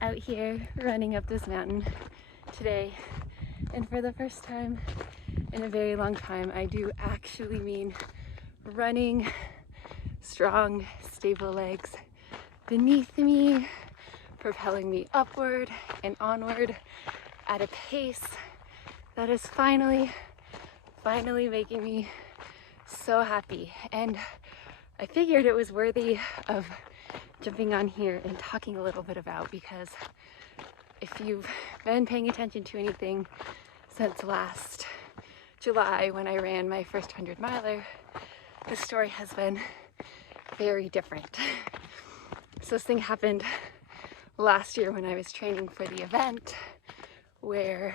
out here running up this mountain today, and for the first time in a very long time, I do actually mean running strong, stable legs beneath me, propelling me upward and onward at a pace that is finally making me so happy. And I figured it was worthy of jumping on here and talking a little bit about, because if you've been paying attention to anything since last July when I ran my first 100 miler, the story has been very different. So this thing happened last year when I was training for the event, where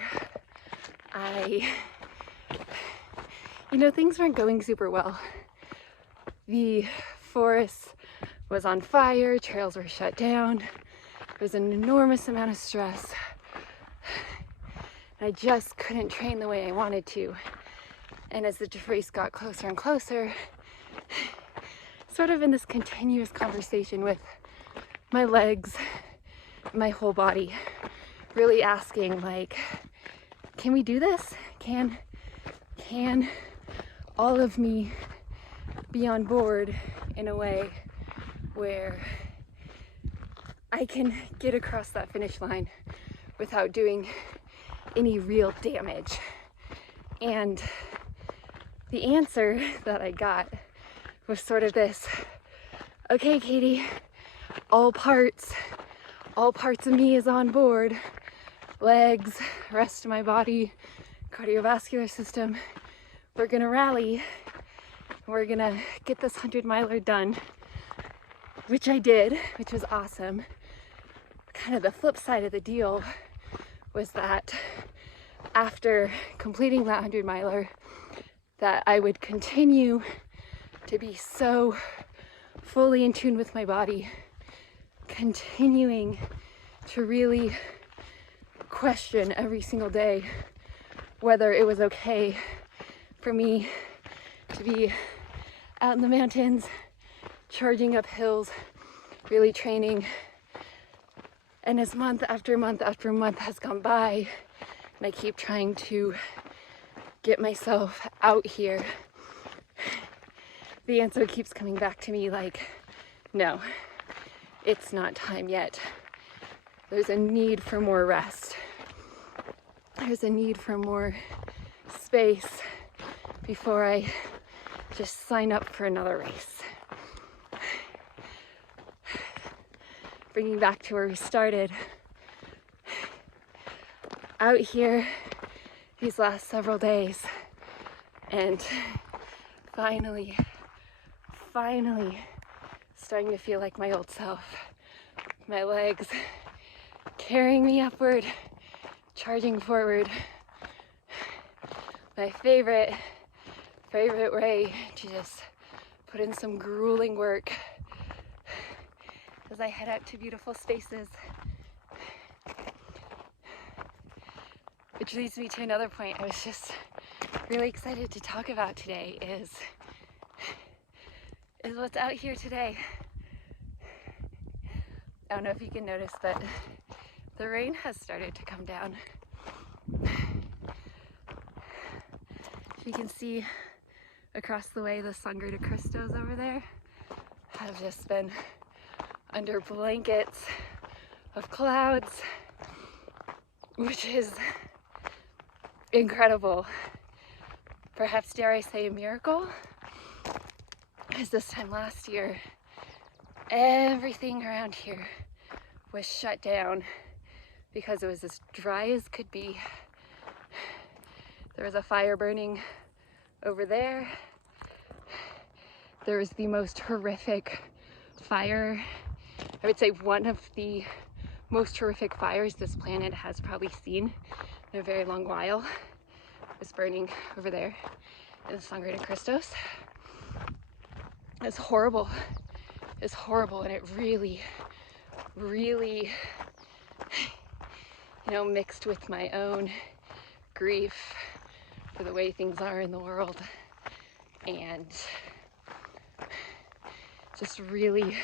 things weren't going super well. The forest was on fire, trails were shut down, there was an enormous amount of stress. I just couldn't train the way I wanted to. And as the race got closer and closer, sort of in this continuous conversation with my legs, my whole body, really asking, like, can we do this? Can all of me be on board in a way where I can get across that finish line without doing any real damage? And the answer that I got was sort of this: okay, Katie, all parts of me is on board. Legs, rest of my body, cardiovascular system. We're gonna rally. We're gonna get this 100 miler done, which I did, which was awesome. Kind of the flip side of the deal was that after completing that 100 miler, that I would continue to be so fully in tune with my body, continuing to really question every single day whether it was okay for me to be out in the mountains, charging up hills, really training. And as month after month after month has gone by, and I keep trying to get myself out here, the answer keeps coming back to me like, no, it's not time yet. There's a need for more rest. There's a need for more space before I just sign up for another race. Bringing back to where we started, out here these last several days, and finally starting to feel like my old self. My legs carrying me upward, charging forward. My favorite way to just put in some grueling work as I head out to beautiful spaces. Which leads me to another point I was just really excited to talk about today is what's out here today. I don't know if you can notice, but the rain has started to come down. You can see across the way the Sangre de Cristos over there have just been under blankets of clouds, which is incredible. Perhaps dare I say a miracle, because this time last year everything around here was shut down because it was as dry as could be. There was a fire burning over there. There was the most horrific fire, I would say one of the most horrific fires this planet has probably seen in a very long while. It was burning over there in the Sangre de Cristos. It's horrible. It's horrible, and it really, mixed with my own grief for the way things are in the world, and just really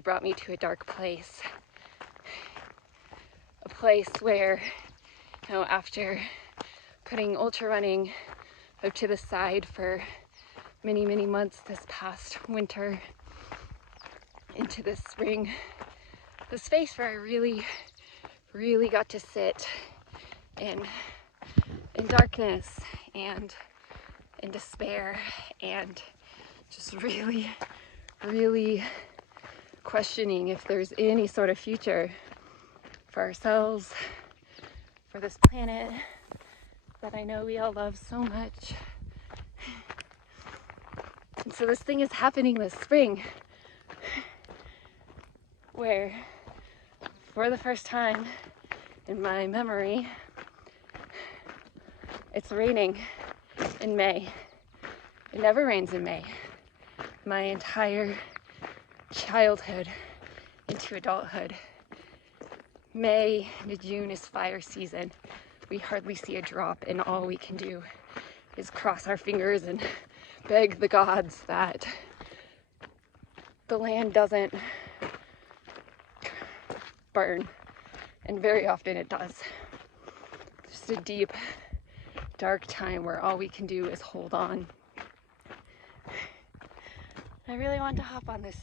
brought me to a dark place. a place where, you know, after putting ultra running out to the side for many, many months this past winter into this spring, the space where I really got to sit in darkness and in despair and just really questioning if there's any sort of future for ourselves, for this planet that I know we all love so much. And so this thing is happening this spring where for the first time in my memory, it's raining in May. It never rains in May. My entire childhood into adulthood, May to June is fire season. We hardly see a drop, and all we can do is cross our fingers and beg the gods that the land doesn't burn, and very often it does. Just a deep, dark time where all we can do is hold on. I really want to hop on this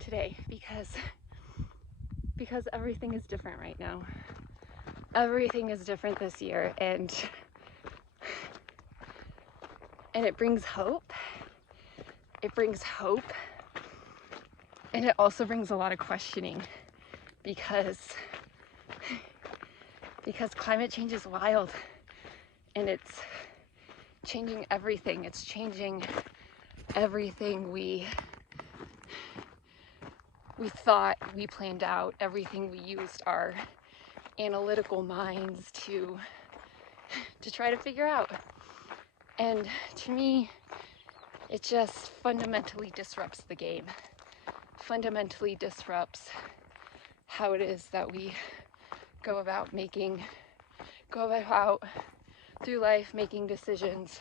today because everything is different right now. Everything is different this year, and it brings hope. It brings hope, and it also brings a lot of questioning because climate change is wild, and it's changing everything. It's changing everything we thought we planned out, everything we used our analytical minds to try to figure out. And to me, it just fundamentally disrupts the game, fundamentally disrupts how it is that we go about through life, making decisions,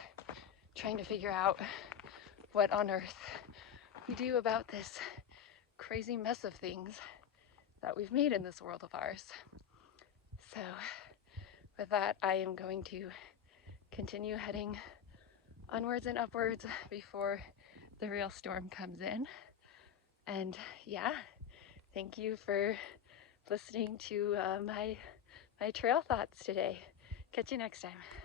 trying to figure out what on earth we do about this crazy mess of things that we've made in this world of ours. So with that, I am going to continue heading onwards and upwards before the real storm comes in. And yeah, thank you for listening to my trail thoughts today. Catch you next time.